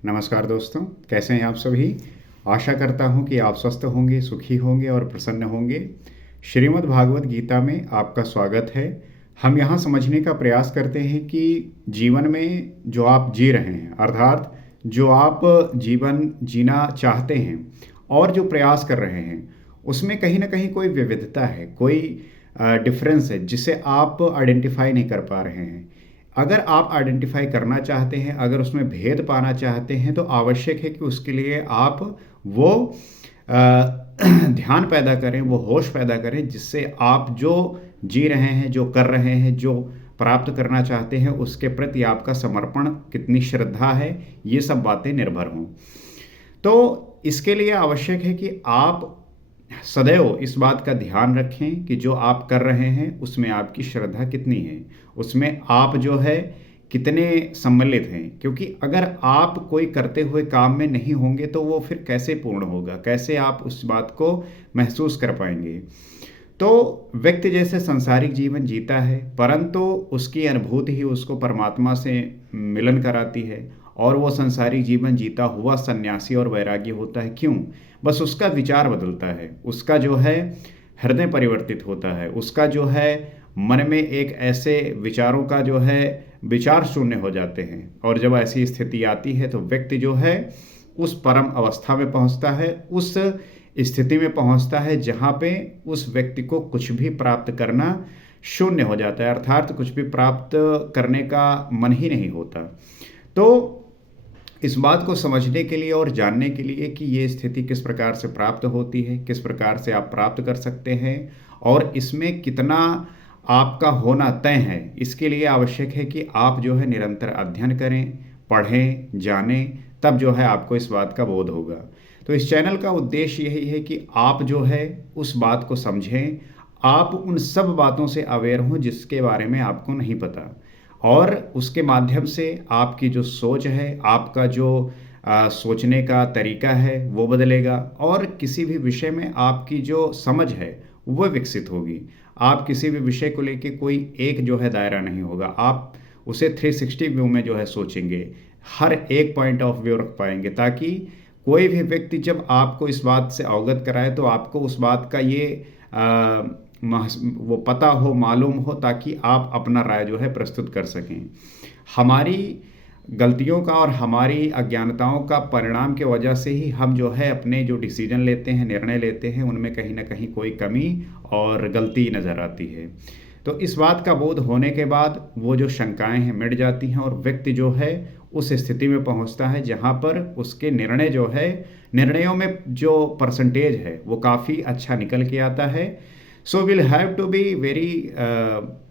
नमस्कार दोस्तों, कैसे हैं आप सभी। आशा करता हूं कि आप स्वस्थ होंगे, सुखी होंगे और प्रसन्न होंगे। श्रीमद् भागवत गीता में आपका स्वागत है। हम यहां समझने का प्रयास करते हैं कि जीवन में जो आप जी रहे हैं, अर्थात जो आप जीवन जीना चाहते हैं और जो प्रयास कर रहे हैं, उसमें कहीं ना कहीं कोई विविधता है, कोई डिफरेंस है जिसे आप आइडेंटिफाई नहीं कर पा रहे हैं। अगर आप आइडेंटिफाई करना चाहते हैं, अगर उसमें भेद पाना चाहते हैं, तो आवश्यक है कि उसके लिए आप वो ध्यान पैदा करें, वो होश पैदा करें, जिससे आप जो जी रहे हैं, जो कर रहे हैं, जो प्राप्त करना चाहते हैं, उसके प्रति आपका समर्पण कितनी श्रद्धा है, ये सब बातें निर्भर हों। तो इसके लिए आवश्यक है कि आप सदैव इस बात का ध्यान रखें कि जो आप कर रहे हैं उसमें आपकी श्रद्धा कितनी है, उसमें आप जो है कितने सम्मिलित हैं। क्योंकि अगर आप कोई करते हुए काम में नहीं होंगे तो वो फिर कैसे पूर्ण होगा, कैसे आप उस बात को महसूस कर पाएंगे। तो व्यक्ति जैसे सांसारिक जीवन जीता है, परंतु उसकी अनुभूति ही उसको परमात्मा से मिलन कराती है, और वो संसारिक जीवन जीता हुआ सन्यासी और वैरागी होता है। क्यों? बस उसका विचार बदलता है, उसका जो है हृदय परिवर्तित होता है, उसका जो है मन में एक ऐसे विचारों का जो है विचार शून्य हो जाते हैं। और जब ऐसी स्थिति आती है तो व्यक्ति जो है उस परम अवस्था में पहुंचता है, उस स्थिति में पहुंचता है जहां पे उस व्यक्ति को कुछ भी प्राप्त करना शून्य हो जाता है, अर्थात कुछ भी प्राप्त करने का मन ही नहीं होता। तो इस बात को समझने के लिए और जानने के लिए कि ये स्थिति किस प्रकार से प्राप्त होती है, किस प्रकार से आप प्राप्त कर सकते हैं और इसमें कितना आपका होना तय है, इसके लिए आवश्यक है कि आप जो है निरंतर अध्ययन करें, पढ़ें, जानें, तब जो है आपको इस बात का बोध होगा। तो इस चैनल का उद्देश्य यही है कि आप जो है उस बात को समझें, आप उन सब बातों से अवेयर हों जिसके बारे में आपको नहीं पता, और उसके माध्यम से आपकी जो सोच है, आपका जो सोचने का तरीका है वो बदलेगा, और किसी भी विषय में आपकी जो समझ है वो विकसित होगी। आप किसी भी विषय को लेके कोई एक जो है दायरा नहीं होगा, आप उसे 360 व्यू में जो है सोचेंगे, हर एक पॉइंट ऑफ व्यू रख पाएंगे, ताकि कोई भी व्यक्ति जब आपको इस बात से अवगत कराए तो आपको उस बात का ये वो पता हो, मालूम हो, ताकि आप अपना राय जो है प्रस्तुत कर सकें। हमारी गलतियों का और हमारी अज्ञानताओं का परिणाम के वजह से ही हम जो है अपने जो डिसीजन लेते हैं, निर्णय लेते हैं, उनमें कहीं ना कहीं कोई कमी और गलती नज़र आती है। तो इस बात का बोध होने के बाद वो जो शंकाएं हैं मिट जाती हैं, और व्यक्ति जो है उस स्थिति में पहुंचता है जहां पर उसके निर्णय जो है, निर्णयों में जो परसेंटेज है वो काफ़ी अच्छा निकल के आता है। So will have to be very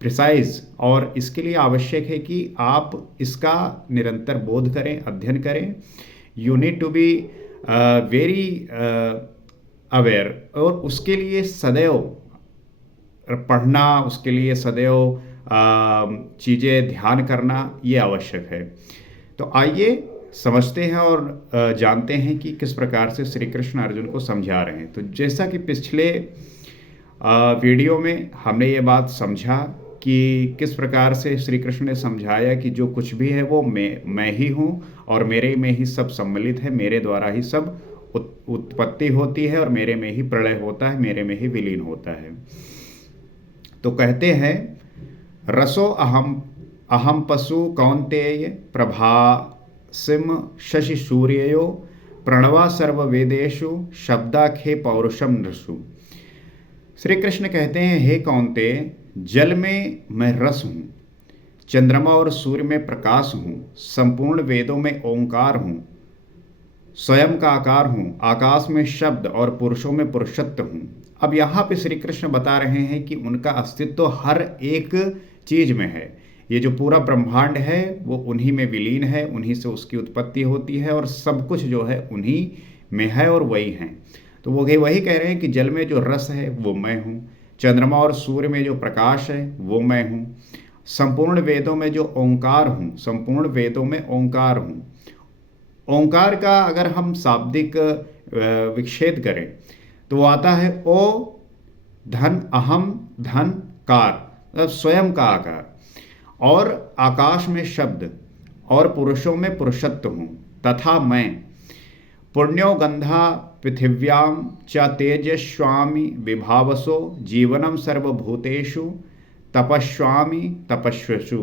precise, और इसके लिए आवश्यक है कि आप इसका निरंतर बोध करें, अध्ययन करें। You need to be very aware, और उसके लिए सदैव पढ़ना, उसके लिए सदैव चीज़ें ध्यान करना ये आवश्यक है। तो आइए समझते हैं और जानते हैं कि किस प्रकार से श्री कृष्ण अर्जुन को समझा रहे हैं। तो जैसा कि पिछले वीडियो में हमने ये बात समझा कि किस प्रकार से श्री कृष्ण ने समझाया कि जो कुछ भी है वो मैं ही हूँ, और मेरे में ही सब सम्मिलित है, मेरे द्वारा ही सब उत्पत्ति होती है, और मेरे में ही प्रलय होता है, मेरे में ही विलीन होता है। तो कहते हैं, रसो अहम अहम पशु कौन्तेय प्रभासिम शशि सूर्यो प्रणवा सर्ववेदेषु शब्दाखे पौरुषम नृषु। श्री कृष्ण कहते हैं, हे कौन्तेय, जल में मैं रस हूँ, चंद्रमा और सूर्य में प्रकाश हूँ, संपूर्ण वेदों में ओंकार हूँ, स्वयं का आकार हूँ, आकाश में शब्द और पुरुषों में पुरुषत्व हूँ। अब यहाँ पे श्री कृष्ण बता रहे हैं कि उनका अस्तित्व हर एक चीज में है। ये जो पूरा ब्रह्मांड है वो उन्हीं में विलीन है, उन्हीं से उसकी उत्पत्ति होती है, और सब कुछ जो है उन्हीं में है और वही हैं। तो वो वही कह रहे हैं कि जल में जो रस है वो मैं हूँ, चंद्रमा और सूर्य में जो प्रकाश है वो मैं हूँ, संपूर्ण वेदों में जो ओंकार हूँ, संपूर्ण वेदों में ओंकार हूँ। ओंकार का अगर हम शाब्दिक विच्छेद करें तो वो आता है ओ धन अहम धन कार, मतलब स्वयं का आकार, और आकाश में शब्द, और पुरुषों में पुरुषत्व हूँ। तथा मैं पुण्यो गंधा पृथिव्यां च तेजस्वामी विभावसो जीवनम सर्वभूतेषु तपस्वामी तपस्विषु।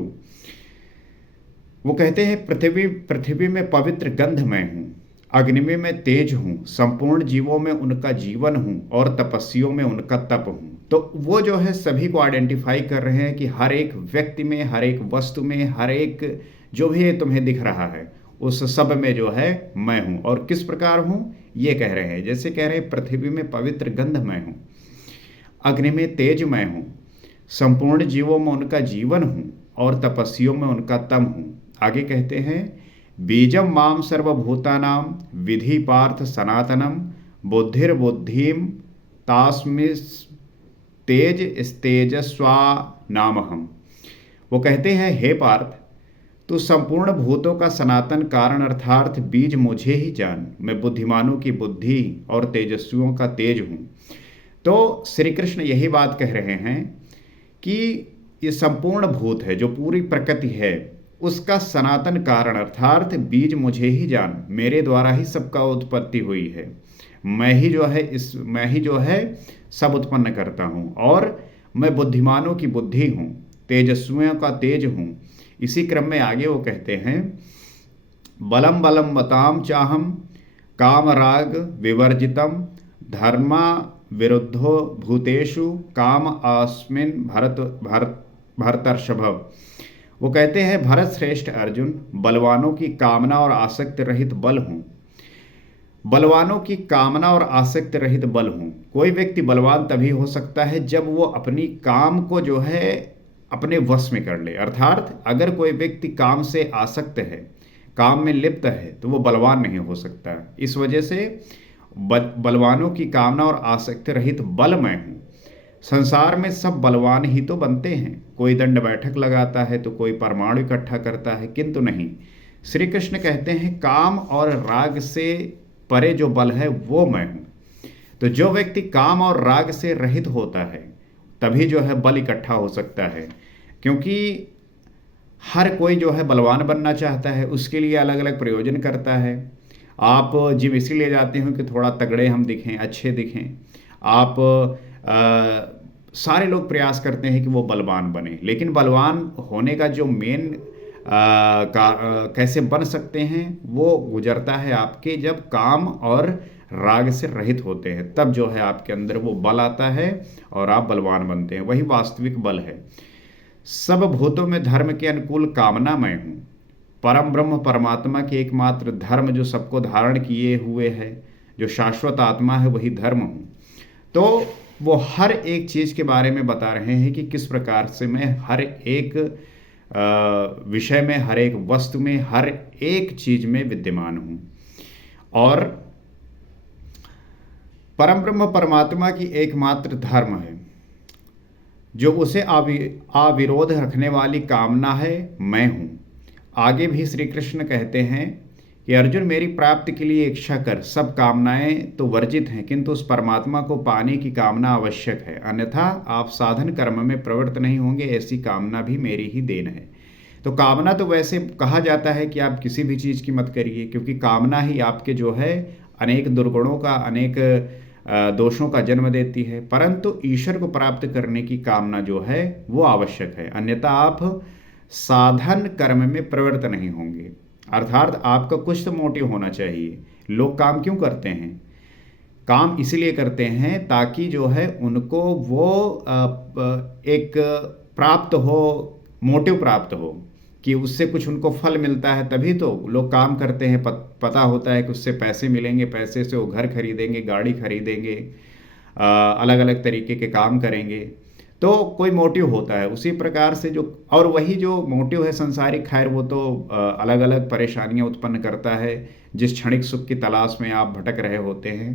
वो कहते हैं पृथ्वी में पवित्र गंध मैं हूँ, अग्नि में तेज हूँ, संपूर्ण जीवों में उनका जीवन हूँ और तपस्वियों में उनका तप हूँ। तो वो जो है सभी को आइडेंटिफाई कर रहे हैं कि हर एक व्यक्ति में, हर एक वस्तु में, हर एक जो भी तुम्हें दिख रहा है उस सब में जो है मैं हूँ। और किस प्रकार हूँ ये कह रहे हैं, जैसे कह रहे हैं पृथ्वी में पवित्र गंध मैं हूँ, अग्नि में तेज मैं हूँ, संपूर्ण जीवों में उनका जीवन हूँ और तपस्वियों में उनका तम हूँ। आगे कहते हैं बीजम माम सर्वभूतानां विधि पार्थ सनातनम बुद्धिर्बुद्धिम तास्मिस तेज स्तेजस्वा नामहम। वो कहते हैं हे पार्थ, तू संपूर्ण भूतों का सनातन कारण अर्थात बीज मुझे ही जान, मैं बुद्धिमानों की बुद्धि और तेजस्वियों का तेज हूँ। तो श्री कृष्ण यही बात कह रहे हैं कि ये संपूर्ण भूत है, जो पूरी प्रकृति है, उसका सनातन कारण अर्थात बीज मुझे ही जान, मेरे द्वारा ही सबका उत्पत्ति हुई है, मैं ही जो है सब उत्पन्न करता हूँ और मैं बुद्धिमानों की बुद्धि हूँ, तेजस्वियों का तेज हूँ। इसी क्रम में आगे वो कहते हैं बलम बलम मताम चाहम काम राग विवर्जितम धर्मा विरुद्धो भूतेषु काम आस्मिन भरतर्षभ। वो कहते हैं भरत श्रेष्ठ अर्जुन, बलवानों की कामना और आसक्ति रहित बल हूँ, बलवानों की कामना और आसक्ति रहित बल हूँ। कोई व्यक्ति बलवान तभी हो सकता है जब वो अपनी काम को जो है अपने वश में कर ले। अर्थात अगर कोई व्यक्ति काम से आसक्त है, काम में लिप्त है, तो वो बलवान नहीं हो सकता। इस वजह से बलवानों की कामना और आसक्ति रहित बल मैं हूँ। संसार में सब बलवान ही तो बनते हैं, कोई दंड बैठक लगाता है तो कोई परमाणु इकट्ठा करता है, किंतु नहीं। श्री कृष्ण कहते हैं काम और राग से परे जो बल है वो मैं हूँ। तो जो व्यक्ति काम और राग से रहित होता है तभी जो है बल इकट्ठा हो सकता है, क्योंकि हर कोई जो है बलवान बनना चाहता है, उसके लिए अलग अलग प्रयोजन करता है। आप जिम इसीलिए जाते हो कि थोड़ा तगड़े हम दिखें, अच्छे दिखें। आप सारे लोग प्रयास करते हैं कि वो बलवान बने, लेकिन बलवान होने का जो मेन कैसे बन सकते हैं वो गुजरता है आपके जब काम और राग से रहित होते हैं, तब जो है आपके अंदर वो बल आता है और आप बलवान बनते हैं। वही वास्तविक बल है। सब भूतों में धर्म के अनुकूल कामना मैं हूँ, परम ब्रह्म परमात्मा के एकमात्र धर्म जो सबको धारण किए हुए है, जो शाश्वत आत्मा है, वही धर्म हूँ। तो वो हर एक चीज़ के बारे में बता रहे हैं कि किस प्रकार से मैं हर एक विषय में, हर एक वस्तु में, हर एक चीज में विद्यमान हूं। और परम ब्रह्म परमात्मा की एकमात्र धर्म है, जो उसे अविरोध रखने वाली कामना है, मैं हूं। आगे भी श्री कृष्ण कहते हैं कि अर्जुन मेरी प्राप्ति के लिए इच्छा कर, सब कामनाएं तो वर्जित हैं, किंतु उस परमात्मा को पाने की कामना आवश्यक है, अन्यथा आप साधन कर्म में प्रवृत्त नहीं होंगे, ऐसी कामना भी मेरी ही देन है। तो कामना तो वैसे कहा जाता है कि आप किसी भी चीज़ की मत करिए, क्योंकि कामना ही आपके जो है अनेक दुर्गुणों का, अनेक दोषों का जन्म देती है, परंतु ईश्वर को प्राप्त करने की कामना जो है वो आवश्यक है, अन्यथा आप साधन कर्म में प्रवृत्त नहीं होंगे। अर्थात आपका कुछ तो मोटिव होना चाहिए। लोग काम क्यों करते हैं? काम इसलिए करते हैं ताकि जो है उनको वो एक प्राप्त हो, मोटिव प्राप्त हो कि उससे कुछ उनको फल मिलता है, तभी तो लोग काम करते हैं। पता होता है कि उससे पैसे मिलेंगे, पैसे से वो घर खरीदेंगे, गाड़ी खरीदेंगे, अलग अलग तरीके के काम करेंगे, तो कोई मोटिव होता है। उसी प्रकार से जो, और वही जो मोटिव है संसारिक, खैर वो तो अलग अलग परेशानियां उत्पन्न करता है जिस क्षणिक सुख की तलाश में आप भटक रहे होते हैं,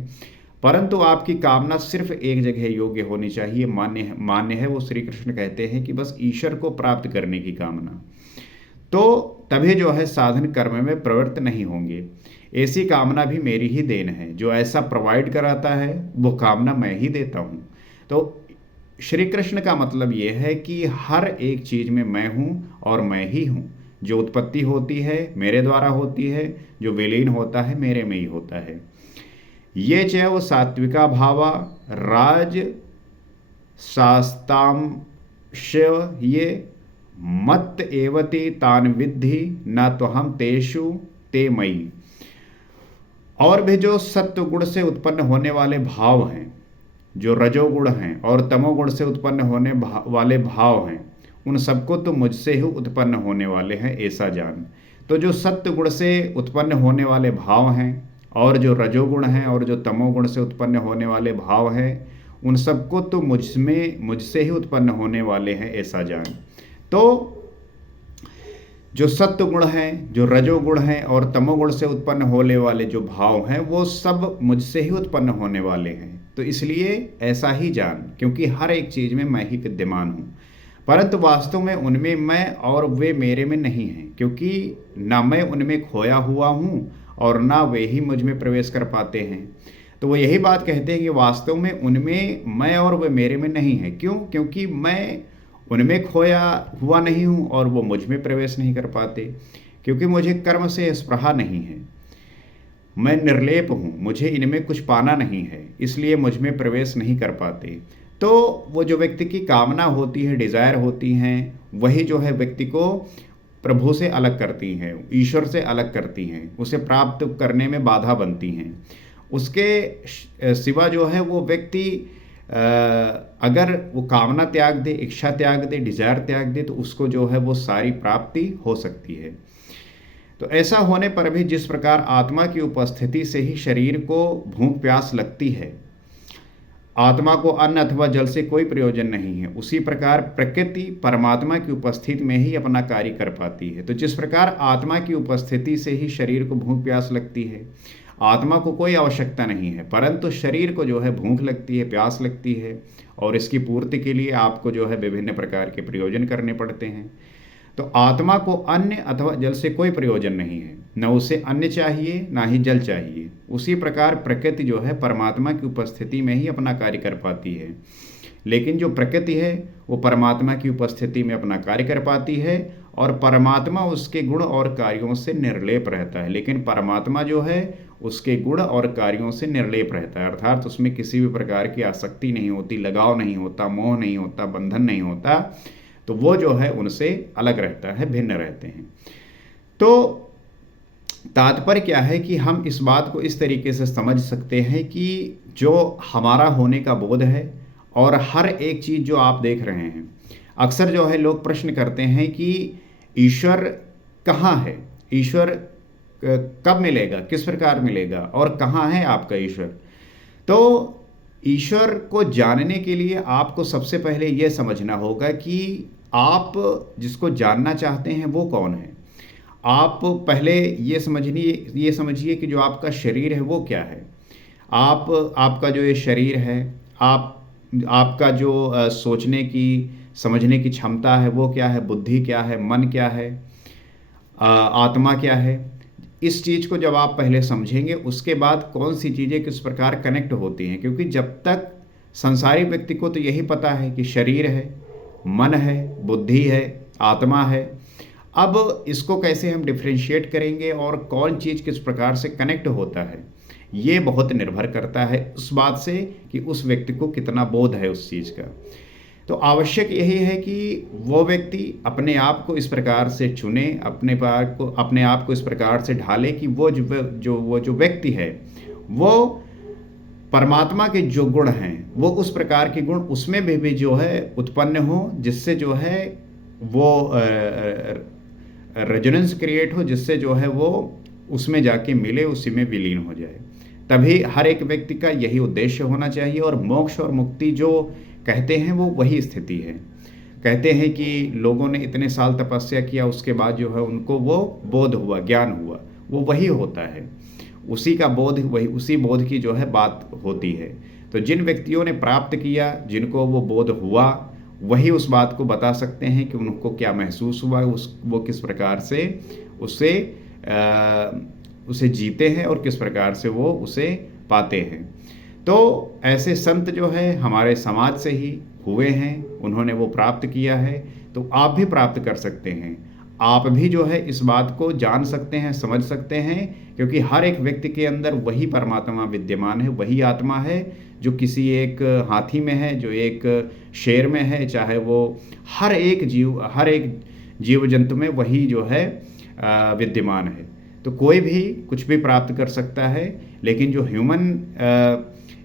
परंतु आपकी कामना सिर्फ एक जगह योग्य होनी चाहिए, मान्य है। वो श्री कृष्ण कहते हैं कि बस ईश्वर को प्राप्त करने की कामना, तो तभी जो है साधन कर्म में प्रवृत्त नहीं होंगे। ऐसी कामना भी मेरी ही देन है, जो ऐसा प्रोवाइड कराता है वो कामना मैं ही देता हूँ। तो श्री कृष्ण का मतलब ये है कि हर एक चीज में मैं हूं और मैं ही हूं, जो उत्पत्ति होती है मेरे द्वारा होती है, जो विलीन होता है मेरे में ही होता है। ये चैव सात्विका भावा राज शास्तांश ये मत एवति तान विद्धि न तो हम तेषु ते मयि। और भी जो सत्व गुण से उत्पन्न होने वाले भाव हैं, जो रजोगुण हैं और तमोगुण से उत्पन्न होने वाले भाव हैं, उन सबको तो मुझसे ही उत्पन्न होने वाले हैं ऐसा जान। तो जो सत्व गुण से उत्पन्न होने वाले भाव हैं और जो रजोगुण हैं और जो तमोगुण से उत्पन्न होने वाले भाव हैं, उन सबको तो मुझसे ही उत्पन्न होने वाले हैं ऐसा जान। तो जो सत्व गुण हैं, जो रजोगुण हैं और तमोगुण से उत्पन्न होने वाले जो भाव हैं, वो सब मुझसे ही उत्पन्न होने वाले हैं। तो इसलिए ऐसा ही जान, क्योंकि हर एक चीज़ में मैं ही विद्यमान हूँ, परंतु वास्तव में उनमें मैं और वे मेरे में नहीं हैं, क्योंकि ना मैं उनमें खोया हुआ हूँ और ना वे ही मुझ में प्रवेश कर पाते हैं। तो वो यही बात कहते हैं कि वास्तव में उनमें मैं और वे मेरे में नहीं है। क्यों? क्योंकि मैं उनमें खोया हुआ नहीं हूँ और वो मुझ में प्रवेश नहीं कर पाते, क्योंकि मुझे कर्म से स्पृहा नहीं है, मैं निर्लेप हूँ, मुझे इनमें कुछ पाना नहीं है, इसलिए मुझ में प्रवेश नहीं कर पाते। तो वो जो व्यक्ति की कामना होती है, डिज़ायर होती हैं, वही जो है व्यक्ति को प्रभु से अलग करती हैं, ईश्वर से अलग करती हैं, उसे प्राप्त करने में बाधा बनती हैं। उसके सिवा जो है वो व्यक्ति अगर वो कामना त्याग दे, इच्छा त्याग दे, डिज़ायर त्याग दे, तो उसको जो है वो सारी प्राप्ति हो सकती है। तो ऐसा होने पर भी जिस प्रकार आत्मा की उपस्थिति से ही शरीर को भूख प्यास लगती है, आत्मा को अन्न अथवा जल से कोई प्रयोजन नहीं है, उसी प्रकार प्रकृति परमात्मा की उपस्थिति में ही अपना कार्य कर पाती है। तो जिस प्रकार आत्मा की उपस्थिति से ही शरीर को भूख प्यास लगती है, आत्मा को कोई आवश्यकता नहीं है, परंतु शरीर को जो है भूख लगती है, प्यास लगती है, और इसकी पूर्ति के लिए आपको जो है विभिन्न प्रकार के प्रयोजन करने पड़ते हैं। तो आत्मा को अन्न अथवा जल से कोई प्रयोजन नहीं है, न उसे अन्न चाहिए ना ही जल चाहिए। उसी प्रकार प्रकृति जो है परमात्मा की उपस्थिति में ही अपना कार्य कर पाती है, लेकिन जो प्रकृति है वो परमात्मा की उपस्थिति में अपना कार्य कर पाती है और परमात्मा उसके गुण और कार्यों से निर्लेप रहता है। लेकिन परमात्मा जो है उसके गुण और कार्यों से निर्लेप रहता है, अर्थात उसमें किसी भी प्रकार की आसक्ति नहीं होती, लगाव नहीं होता, मोह नहीं होता, बंधन नहीं होता। तो वो जो है उनसे अलग रहता है, भिन्न रहते हैं। तो तात्पर्य क्या है कि हम इस बात को इस तरीके से समझ सकते हैं कि जो हमारा होने का बोध है और हर एक चीज़ जो आप देख रहे हैं, अक्सर जो है लोग प्रश्न करते हैं कि ईश्वर कहाँ है, ईश्वर कब मिलेगा, किस प्रकार मिलेगा और कहाँ है आपका ईश्वर। तो ईश्वर को जानने के लिए आपको सबसे पहले यह समझना होगा कि आप जिसको जानना चाहते हैं वो कौन है। आप पहले ये समझिए कि जो आपका शरीर है वो क्या है। आपका जो ये शरीर है, आपका जो सोचने की समझने की क्षमता है वो क्या है, बुद्धि क्या है, मन क्या है, आत्मा क्या है। इस चीज़ को जब आप पहले समझेंगे, उसके बाद कौन सी चीज़ें किस प्रकार कनेक्ट होती हैं। क्योंकि जब तक संसारिक व्यक्ति को तो यही पता है कि शरीर है, मन है, बुद्धि है, आत्मा है। अब इसको कैसे हम डिफ्रेंशिएट करेंगे और कौन चीज़ किस प्रकार से कनेक्ट होता है, ये बहुत निर्भर करता है उस बात से कि उस व्यक्ति को कितना बोध है उस चीज़ का। तो आवश्यक यही है कि वो व्यक्ति अपने आप को इस प्रकार से चुने, अपने आप को इस प्रकार से ढाले कि वो जो व्यक्ति है वो परमात्मा के जो गुण हैं वो उस प्रकार के गुण उसमें भी जो है उत्पन्न हो, जिससे जो है वो रेजोनेंस क्रिएट हो, जिससे जो है वो उसमें जाके मिले, उसी में विलीन हो जाए। तभी हर एक व्यक्ति का यही उद्देश्य होना चाहिए। और मोक्ष और मुक्ति जो कहते हैं वो वही स्थिति है। कहते हैं कि लोगों ने इतने साल तपस्या किया, उसके बाद जो है उनको वो बोध हुआ, ज्ञान हुआ, वो वही होता है, उसी का बोध, वही उसी बोध की जो है बात होती है। तो जिन व्यक्तियों ने प्राप्त किया, जिनको वो बोध हुआ, वही उस बात को बता सकते हैं कि उनको क्या महसूस हुआ, वो किस प्रकार से उसे जीते हैं और किस प्रकार से वो उसे पाते हैं। तो ऐसे संत जो है हमारे समाज से ही हुए हैं, उन्होंने वो प्राप्त किया है, तो आप भी प्राप्त कर सकते हैं। आप भी जो है इस बात को जान सकते हैं, समझ सकते हैं, क्योंकि हर एक व्यक्ति के अंदर वही परमात्मा विद्यमान है, वही आत्मा है जो किसी एक हाथी में है, जो एक शेर में है, चाहे वो हर एक जीव जंतु में वही जो है विद्यमान है। तो कोई भी कुछ भी प्राप्त कर सकता है, लेकिन जो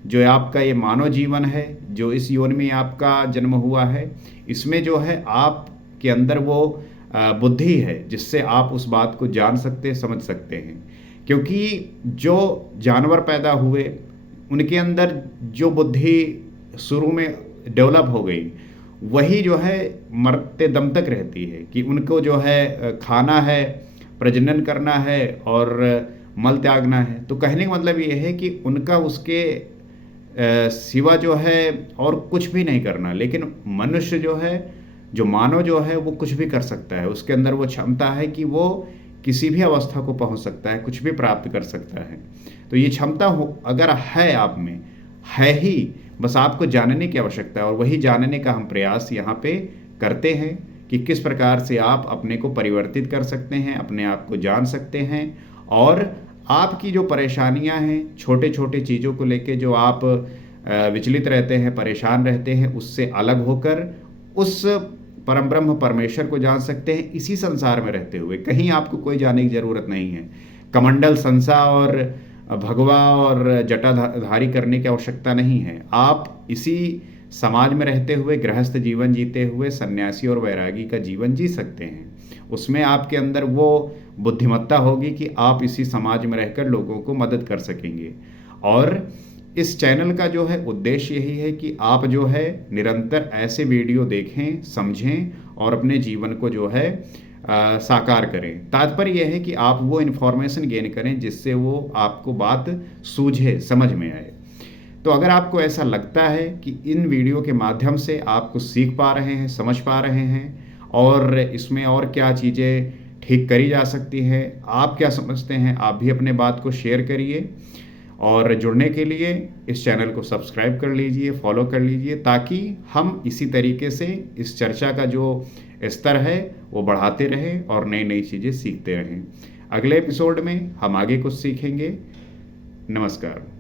जो आपका ये मानव जीवन है, जो इस योनि में आपका जन्म हुआ है, इसमें जो है आपके अंदर वो बुद्धि है जिससे आप उस बात को जान सकते, समझ सकते हैं। क्योंकि जो जानवर पैदा हुए उनके अंदर जो बुद्धि शुरू में डेवलप हो गई, वही जो है मरते दम तक रहती है कि उनको जो है खाना है, प्रजनन करना है और मल त्यागना है। तो कहने का मतलब ये है कि उनका उसके सिवा जो है और कुछ भी नहीं करना। लेकिन मनुष्य जो है, जो मानव जो है, वो कुछ भी कर सकता है। उसके अंदर वो क्षमता है कि वो किसी भी अवस्था को पहुंच सकता है, कुछ भी प्राप्त कर सकता है। तो ये क्षमता अगर है आप में, है ही, बस आपको जानने की आवश्यकता है। और वही जानने का हम प्रयास यहाँ पे करते हैं कि किस प्रकार से आप अपने को परिवर्तित कर सकते हैं, अपने आप को जान सकते हैं, और आपकी जो परेशानियां हैं, छोटे छोटे चीज़ों को लेके जो आप विचलित रहते हैं, परेशान रहते हैं, उससे अलग होकर उस परम ब्रह्म परमेश्वर को जान सकते हैं। इसी संसार में रहते हुए कहीं आपको कोई जाने की जरूरत नहीं है। कमंडल संसा और भगवा और जटाधारी करने की आवश्यकता नहीं है। आप इसी समाज में रहते हुए, गृहस्थ जीवन जीते हुए, सन्यासी और वैरागी का जीवन जी सकते हैं। उसमें आपके अंदर वो बुद्धिमत्ता होगी कि आप इसी समाज में रहकर लोगों को मदद कर सकेंगे। और इस चैनल का जो है उद्देश्य यही है कि आप जो है निरंतर ऐसे वीडियो देखें, समझें और अपने जीवन को जो है साकार करें। तात्पर्य यह है कि आप वो इन्फॉर्मेशन गेन करें जिससे वो आपको बात सूझे, समझ में आए। तो अगर आपको ऐसा लगता है कि इन वीडियो के माध्यम से आप कुछ सीख पा रहे हैं, समझ पा रहे हैं, और इसमें और क्या चीज़ें ठीक करी जा सकती हैं, आप क्या समझते हैं, आप भी अपने बात को शेयर करिए। और जुड़ने के लिए इस चैनल को सब्सक्राइब कर लीजिए, फॉलो कर लीजिए, ताकि हम इसी तरीके से इस चर्चा का जो स्तर है वो बढ़ाते रहें और नई नई चीज़ें सीखते रहें। अगले एपिसोड में हम आगे कुछ सीखेंगे। नमस्कार।